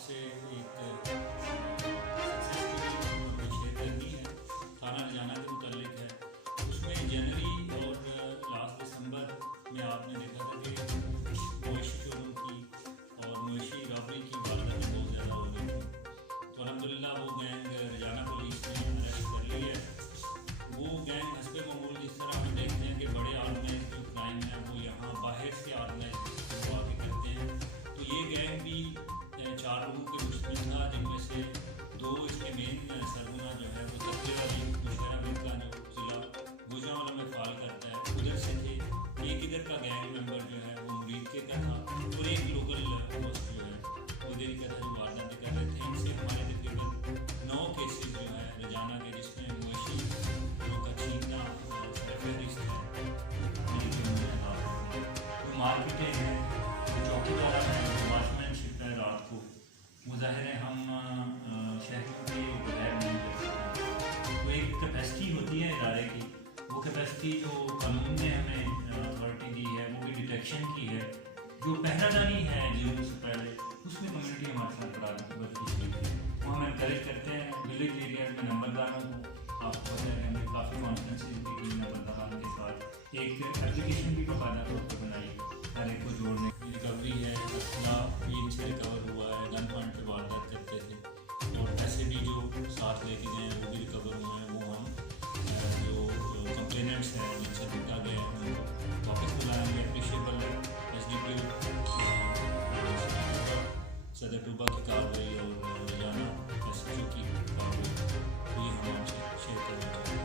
سے ایک شیئر کرنی ہے، تھانہ رجانہ کے متعلق ہے۔ اس میں جنوری اور لاسٹ دسمبر میں آپ نے دیکھا تھا کہ مویشی چوروں کی اور مویشی رابری کی وارداتیں بہت زیادہ ہو گئی تھیں، تو الحمدللہ وہ گینگ رجانہ پولیس نے اریسٹ کر لی ہے۔ وہ گینگ حسب معمول جس طرح ہم دیکھتے ہیں کہ بڑے آرگنائز جو کرائم ہے وہ یہاں باہر سے آرگنائز ہوا کے کرتے ہیں، تو یہ گینگ بھی 4 لوگوں کے مشتمل تھا، جن میں سے 2 اس کے مین سرگنا جو ہے وہ تقریب علی مشورہ کا جو ضلع گوجرانوالہ میں فعال کرتا ہے ادھر سے تھے، ایک ادھر کا گینگ ممبر جو ہے وہ مرید کے کا تھا، اور ایک لوکل ہوسٹ جو ہے وہ ادھر کا تھا جو وارداتیں کر رہے تھے۔ ان سے ہمارے تقریباً 9 کیسز جو ہے رجانہ کے، جس میں مویشی چوروں کا چھیننا فہرست ہے، جو مارکیٹیں ہیں، چوکی دارہ ہے، واچمین شپ ہے، رات کو مظاہر ہے ہم شہریوں کے بغیر نہیں کر سکتے۔ تو ایک کیپیسٹی ہوتی ہے ادارے کی، وہ کیپیسٹی جو قانون نے ہمیں اتھارٹی دی ہے وہ بھی ڈیٹیکشن کی ہے، جو پہرہ داری ہے جیوں سے پہلے اس میں کمیونٹی ہمارے ساتھ برابر کی ہے، وہ ہم انکریج کرتے ہیں ولیج ایریاز میں نمبرداروں کو۔ آپ کو پتہ ہے ہم نے کافی کانفرنسز بھی کی نمبرداروں کے ساتھ، ایک اپلیکیشن بھی باقاعدہ طور پر بنائی ہر ایک کو جوڑنے کی۔ ریکوری ہے، اسلحہ بھی ان سے ریکور ہوا ہے، گن پوائنٹ پہ واردات کرتے تھے، اور پیسے بھی جو ساتھ لے کے گئے ہیں وہ بھی ریکور ہوئے ہیں، وہ ہم جو کمپلیننٹس ہیں جن سے لوٹا گیا ہے ان کو واپس بلائیں گے۔ اپریشیبل ہے ایس ڈی پی صدر ٹوبہ کی کارروائی اور رجانہ ایس ایچ او کی کارروائی، تو یہ ہم آپ سے شیئر کرنا چاہتے ہیں۔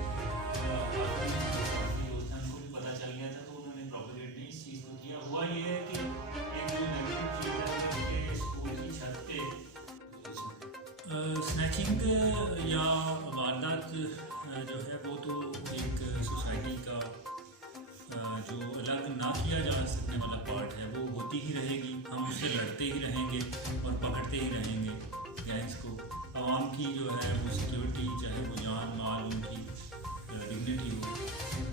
ان کو بھی پتہ چل گیا تھا تو انہوں نے پروپیگیٹ نہیں اس چیز کو کیا۔ ہوا یہ ہے کہ ایک جو نیگیٹو چیز ہے ان کے اسکول کی چھت پہ سنیچنگ یا واردات جو ہے وہ تو ایک سوسائٹی کا جو الگ نہ کیا جا سکنے والا پارٹ ہے، وہ ہوتی ہی رہے گی، ہم اس سے لڑتے ہی رہیں گے اور پکڑتے ہی رہیں گے گینگس کو۔ عوام کی جو ہے وہ سیکیورٹی، چاہے وہ جان مال ان کی ڈگنیٹی ہو،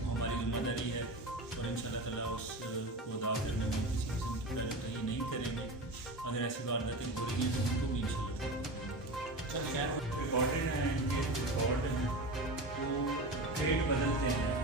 وہ ہماری ذمہ داری ہے، اور ان شاء اللہ تعالیٰ اس کو ادا کرنے میں کسی قسم کی پہلے نہیں کریں گے۔ اگر ایسی وارداتیں ہو رہی ہیں تو ان کو بھی ان شاء اللہ ریکارڈڈ ہیں، ان کے ریکارڈ ہیں، وہ ریٹ بدلتے ہیں۔